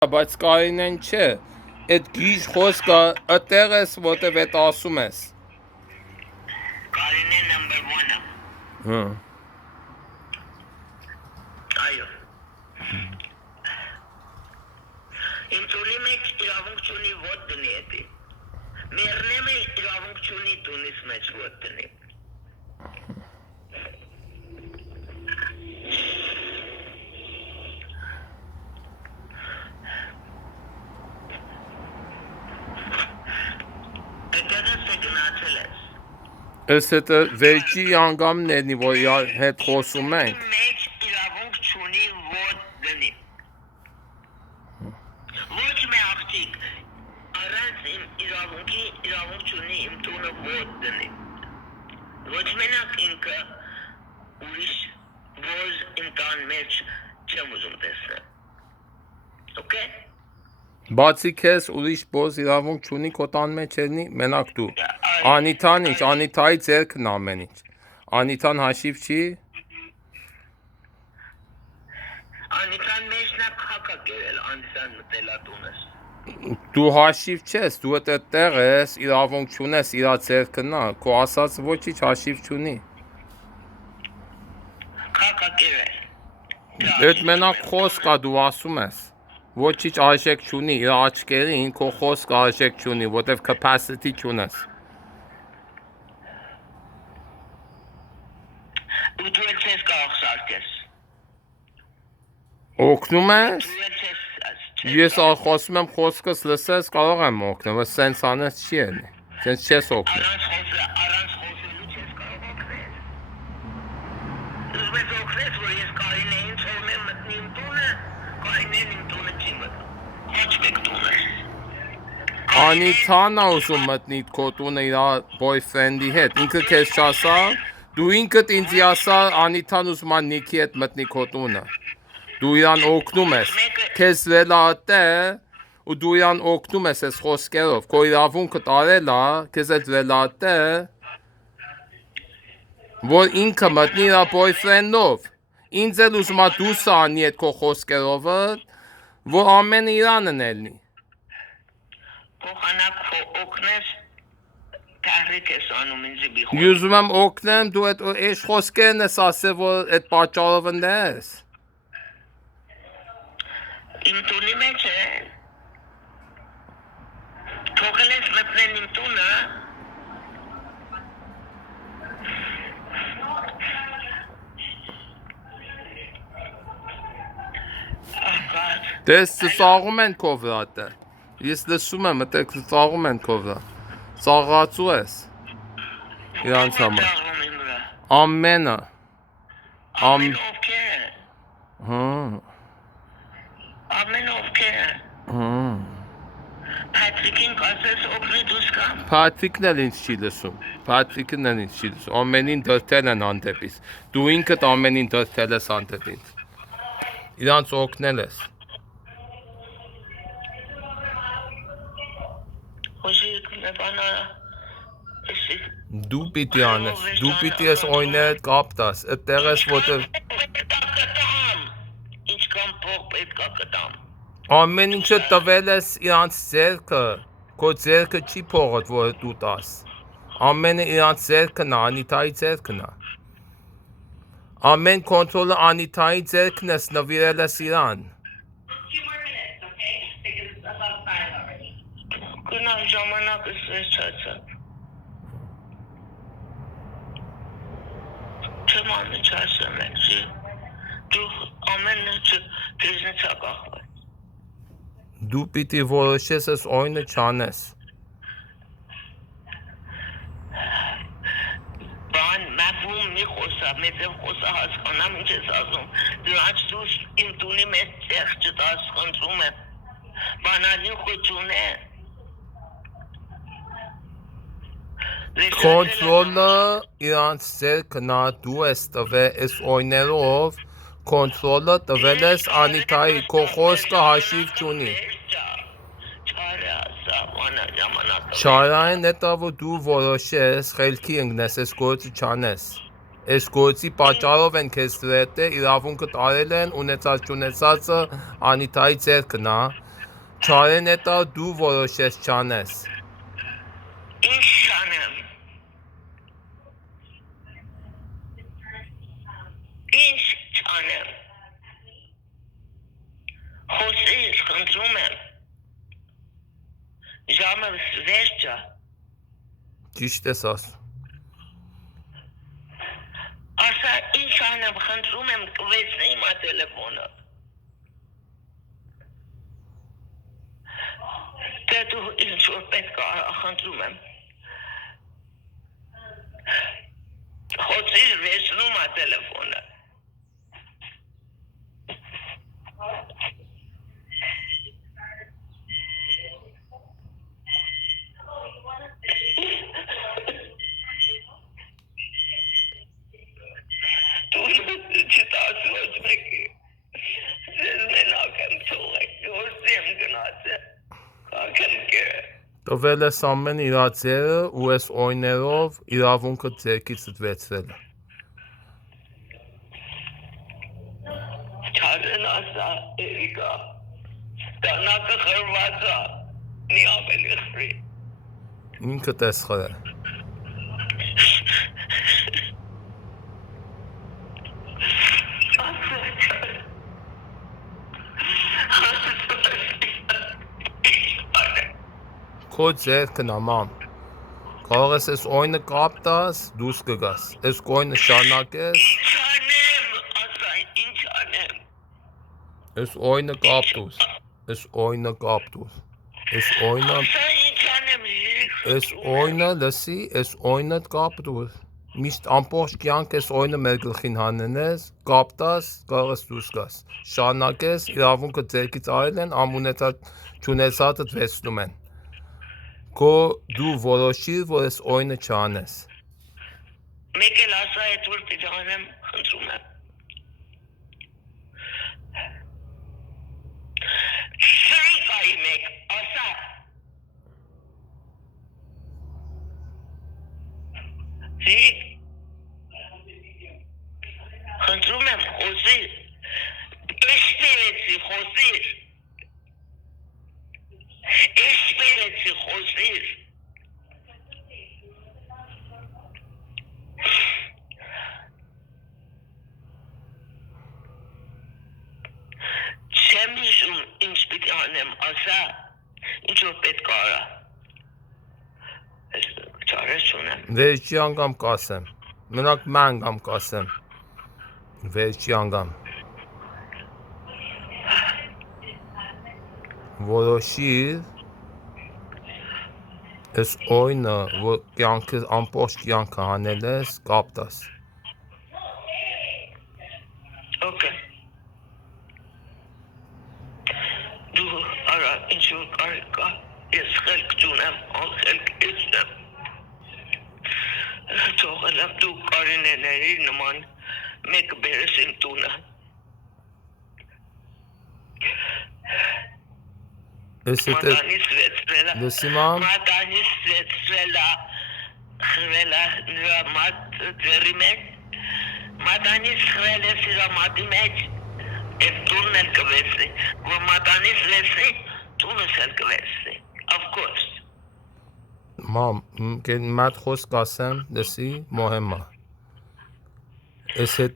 Բայց Կարինեն չէ, այդ գիժ խոսքը այդտեղ ես, որտեղ այդ ասում ես։ Կարինեն number 1-ը։ Հա։ Այո։ Իմ ծունի մեջ իրավունք չունի ոտ տնի էդի։ Մերնեմ էլ իրավունք չունի տունիս մեջ ոտ տնի։ Ես հետը վերջի անգամն էնի, որ հետ խոսում ենք։ Մեջ իրավունք չունի ոտ դնի։ Ոչ մի աղջիկ առանց իմ իրավունքի իրավունք չունի իմ տունը ոտ դնի։ Ոչ մենակ ինքը ուրիշ ոզ իմ տան մեջ չեմ ուզում տեսնել։ Okay? Բացի քեզ ուրիշ բոզ իրավունք չունի քո տան մեջ էնի, մենակ դու։ Անիթան ինչ, Անիթայի ձեռքն ամեն ինչ։ Անիթան հաշիվ չի։ Անիթան մեջն է քակա կերել, Անիթան մտելա տունս։ Դու հաշիվ չես, դու այդտեղ ես, իրավունք չունես, իրա ձեռքն է, քո ասած ոչինչ հաշիվ չունի։ Քակա կերել։ Այդ մենակ խոսք է դու ասում ես։ Ոչինչ արժեք չունի, իր աչքերին քո խոսքը արժեք չունի, որտեվ capacity չունես։ Ու դու ես կարող սարքես։ Օգնում ես։ Ես խոսում եմ խոսքս լսես կարող եմ օգնել, բայց սենց անես չի ելնի։ Սենց չես օգնել։ Առանց խոսելու չես կարող օգնել։ Ուզում ես օգնես, որ ես Կարինեին թողնեմ մտնի իմ տունը, Կարինեն իմ տունը չի մտնում։ Ոչ մեկ տունը։ Անիթան է ուզում մտնի քո տունը իր boyfriend-ի հետ։ Ինքը քեզ չասա, դու ինքդ ինձ ասա Անիթան ուզում է Նիքի հետ մտնի քո տունը։ Դու իրան օգնում ես։ Քեզ վերլատե ու դու իրան օգնում ես այս խոսքերով։ Քո իրավունքը տարել է, քեզ այդ վերլատե որ ինքը մտնի իր boyfriend-ով։ Ինձ էլ ուզում է դուրս անի այդ քո խոսքերով, որ ամենը իրանն ելնի։ Փոխանակ օգնես Թահրիկ ես անում ինձ բիխո։ Ուզում եմ օգնեմ, դու այդ խոսքերն ես ասել, որ այդ պատճառով ես։ Իմ տունի մեջ է։ Թողել ես մտնել իմ տունը։ Դες ծաղում են քո վրա։ Ես լսում եմ, այդտեղ ծաղում են քո վրա։ Ծաղացու ես։ Իրանց համար։ Ամենը։ Ամեն ովքեր։ Հա։ Ամեն ովքեր։ Հա։ Փատրիկին կասես օգնի դուս կամ։ Փատրիկն էլ ինձ չի լսում։ Փատրիկն էլ ինձ չի լսում։ Ամենին դրթել են հանդեպից։ Դու ինքդ ամենին դրթել ես հանդեպից։ Իրանց օգնել ես։ Դու պիտի անես, դու պիտի ես օյներդ կապ տաս, այդտեղ ես որտեղ Ինչքան փող պետք է կտամ։ Ամեն ինչը տվել ես իրանց ձեռքը, քո ձեռքը չի փողդ, որ դու տաս։ Ամենը իրանց ձեռքն է, Անիթայի ձեռքն է։ Ամեն կոնտրոլը Անիթայի ձեռքն ես, նվիրել ես իրան։ Գնալ ժամանակը սերչացավ։ Չեմ անիջասեմ էքսի։ Դու ամենը քեզնից է կախված։ Դու պիտի որոշես ես օյնը չանես։ Բան մեղում մի խոսա, մեծև խոսա հասկանամ ինչ ես ասում։ Դրանց դուս իմ տունի մեջ տեղ չտաս խնդրում եմ։ Բանալին խոչուն է։ Կոնտրոլը իրանց ձեռքն է, դու ես տվել ես օյներով, կոնտրոլը տվել ես Անիթայի, քո խոսքը հաշիվ չունի։ Չարային հետո որ դու որոշես, խելքի ընկնես, այս գործը չանես։ Այս գործի պատճառով են քեզ դրել, իրավունքը տարել են, ունեցած չունեցածը Անիթայի ձեռքն է, Չարեն հետո դու որոշես չանես։ Ինչ չանեմ։ Ինչ չանեմ։ Խոսիր, խնդրում եմ։ Ժամը վերջը։ Ճիշտ ես ասում։ Ասա ինչ անեմ, խնդրում եմ կվեցնի իմ տելեֆոնը։ Դե դու ինչ որ պետք է խնդրում եմ։ Խոսիր վերցնում ա տելեֆոնը։ Դու չտաս ոչ մեկի։ Ձեզ մենակ եմ թողեք, գործի եմ գնացել։ Կակեմ կերը։ Տվել ես ամեն իրա ձերը ու ես օյներով իրավունքը ձերքից դվեցրել է։ Չարեն ասա, Էրիկա, տանակը խրված է, մի ավելի խրի։ Ինքդ ես խրել։ Քո ձերքն ամամ։ Կարող ես այս օյնը կապտաս, դուրս կգաս։ Այս օյնը շարունակես, Ինչ անեմ, ասա, ինչ անեմ։ այս օյնը կապտուս։ Այս օյնը կապտուս։ Այս օյնը, Ասա, ինչ անեմ, այս օյնը լսի, այս օյնը կապտուս։ Միշտ ամբողջ կյանք այս օյնը մեր գլխին հանենես, կապտաս, կարող ես դուրս գաս։ Շարունակես, իրավունքը ձերքից արել են, ամունեցած չունեցածը դվեցնում են։ Քո դու որոշիր, որ այս օյնը չանես։ Մեկ էլ ասա, այդ որ պիտի անեմ, խնդրում եմ։ Սրիկայի մեկ, ասա։ Սիրիկ։ Խնդրում եմ, խոսիր։ Էշպերեցի, խոսիր։ Էշպերեցի, խոսիր։ Չեմ հիշում ինչ պիտի անեմ, ասա, ինչ որ պետք արա։ Ես չարես չունեմ։ Վերջի անգամ կասեմ։ Մենակ մի անգամ կասեմ։ Վերջի անգամ։ Որոշիր այս օյնը, որ կյանքը ամբողջ կյանքը հանել ես, կապտաս։ Okay. Դու արա ինչ որ կարիք կա, ես խելք չունեմ, անխելք ես եմ։ Թողել եմ դու կարինեների նման մեկը բերես իմ տունը։ Ես հետ Մատանից վեցրել է։ լսի մամ, Մատանից վեցրել է, խրվել է նրա մատ ձերի մեջ։ Մատանից խրել է սիրա մատի մեջ, և տունն էլ կվեցրի, որ մատանից վեցրի, տունս էլ կվեցրի, of course։ մամ, մատ խոսք ասեմ, լսի, մոհեմա։ Ես հետ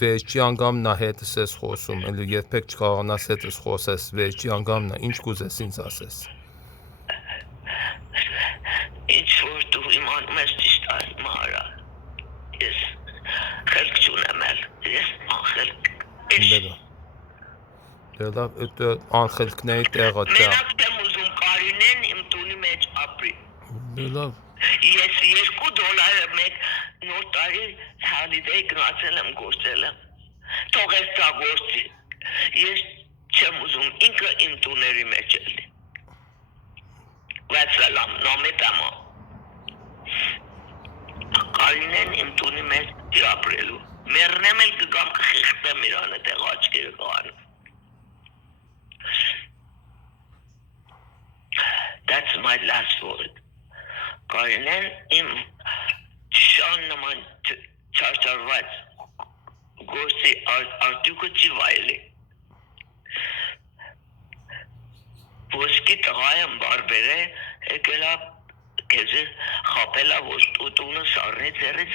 վերջի անգամն է հետս ես խոսում, էլի երբեք չկարողանաս հետս խոսես, վերջի անգամն է, ինչ կուզես ինձ ասես։ Ինչ որ դու իմանում ես ճիշտ ասում արա։ Ես խելք չունեմ էլ, ես անխելք ես։ Դե լավ, այդ անխելքների տեղը դա։ Մենակ եմ ուզում կարինեն իմ տունի մեջ ապրի։ Դե լավ, Ես $2 մեկ նոր տարի հալիդեյ գնացել եմ գործել եմ։ Թողես դա գործի։ Ես չեմ ուզում ինքը իմ տուների մեջ էլի։ Վասալամ, նոմետամա։ Կարինեն իմ տունի մեջ ապրելու։ Մեռնեմ էլ կգամ կխիղտեմ իրանը տեղ աչքերը կանում։ That's my last word. Կարինեն իմ շան նման չարչարված գործի արտուկը չի վայելի։ Ոչ Ոսկի տղայեմ բարբերը եկելա քեզ խապելա ոչ տունը սառնի ծերից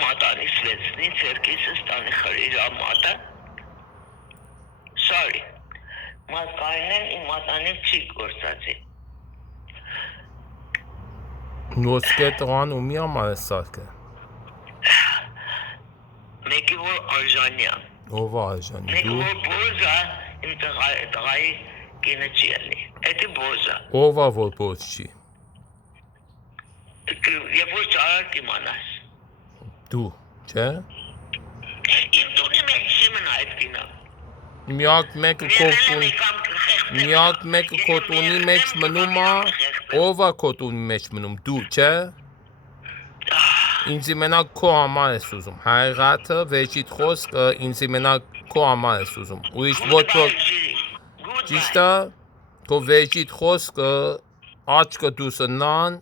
մատանից լեցնի ցերկիսը ստանի խրիրա մատը sorry մատանին իմ մատանից չի գործածի Ոսկե տղան ումի համար է սարքը։ մեկի որ արժանյա Ով է արժանի։ մեկի Դու որ բոզա իմ տղայի կինը չի ելնի էդի բոզա ով է որ բոց չի։ երբ որ ճարար կիմանաս Դու, չէ։ իմ տունի մեջ չի մնա այդ կինը Միակ մեկը քո տունի մեջ մնում է, ով է քո տունի մեջ մնում, դու, չէ։ Ինձ մենակ քո համար ես ուզում, հայրաթը վեճիտ խոսքը ինձ մենակ քո համար ես ուզում, ուրիշ ոչ որ ճիշտ է, քո վեճիտ խոսքը աչքը դուս նան,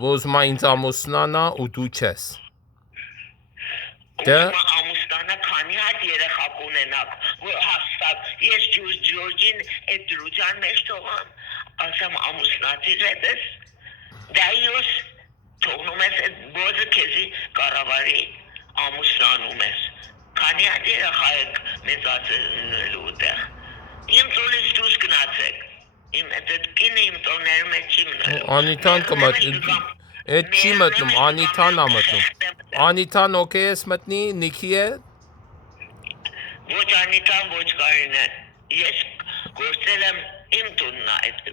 որ ուզում է ինձ ամուսնանա ու դու չես։ Դե ամուսնանա քանի հատ երեխա կունենաք, որ հաստատ ես Ջորջին այդ դրության մեջ թողամ, ասեմ ամուսնացիր հետս, դա ես թողնում ես այդ բոզը քեզի կառավարի ամուսնանում ես, քանի հատ երեխա եք մեծացնելու տեղ, իմ տունից դուրս գնացեք, իմ այդ կինը իմ տոների մեջ չի մնալու, Անիթան կմտնի, այդ չի մտնում, Անիթան է մտնում, Անիթան օքեյ ես մտնի, Նիքի է։ Ոչ Անիթան, ոչ Կարինեն, ես գործել եմ իմ տունն այդ,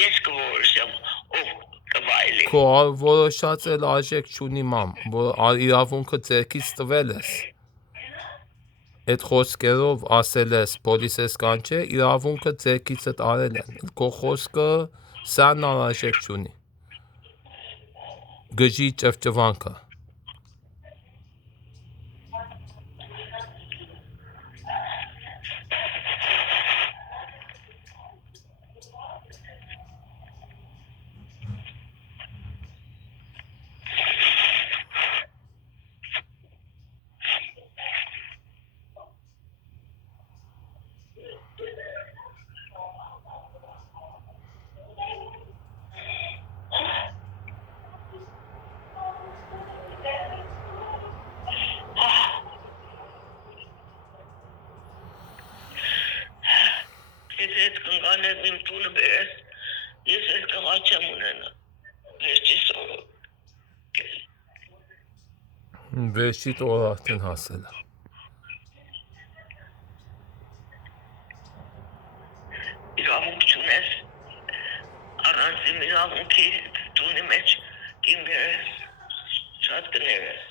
ես կորոշեմ ով կվայելի։ Քո որոշած էլ արժեք չունի մամ, որ իրավունքը ձեռքից տվել ես։ Այդ խոսքերով ասել ես, պոլիսես կանչե, իրավունքը ձեռքիցդ արել են։ Քո խոսքը սան արժեք չունի։ Գժի ճվճվանքը։ Ես այդ կնկաներ իմ տունը բերես, ես այդ կղա չեմ ունենա, վերջի սորը։ Վերջիտ օր արդեն հասել է։ Իրավունք չունես, առանց իմ իրավունքի տունի մեջ կին բերես, շատ կներես։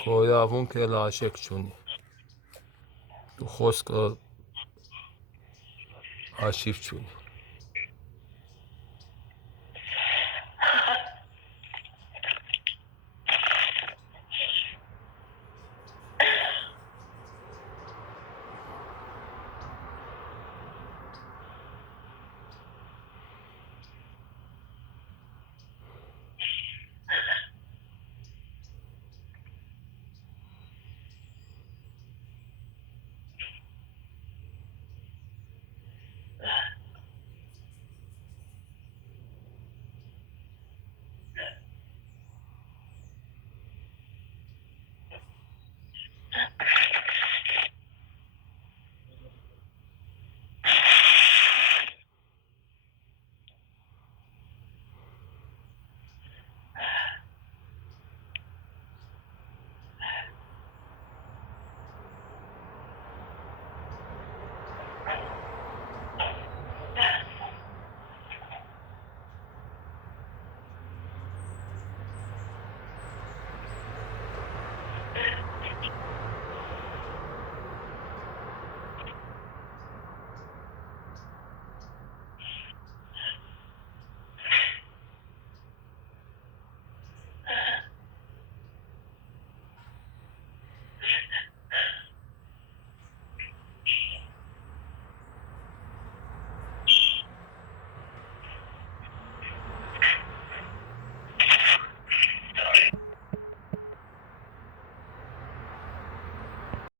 Քո իրավունքը էլ արժեք չունի։ Դու խոսքը արշիվ չունի։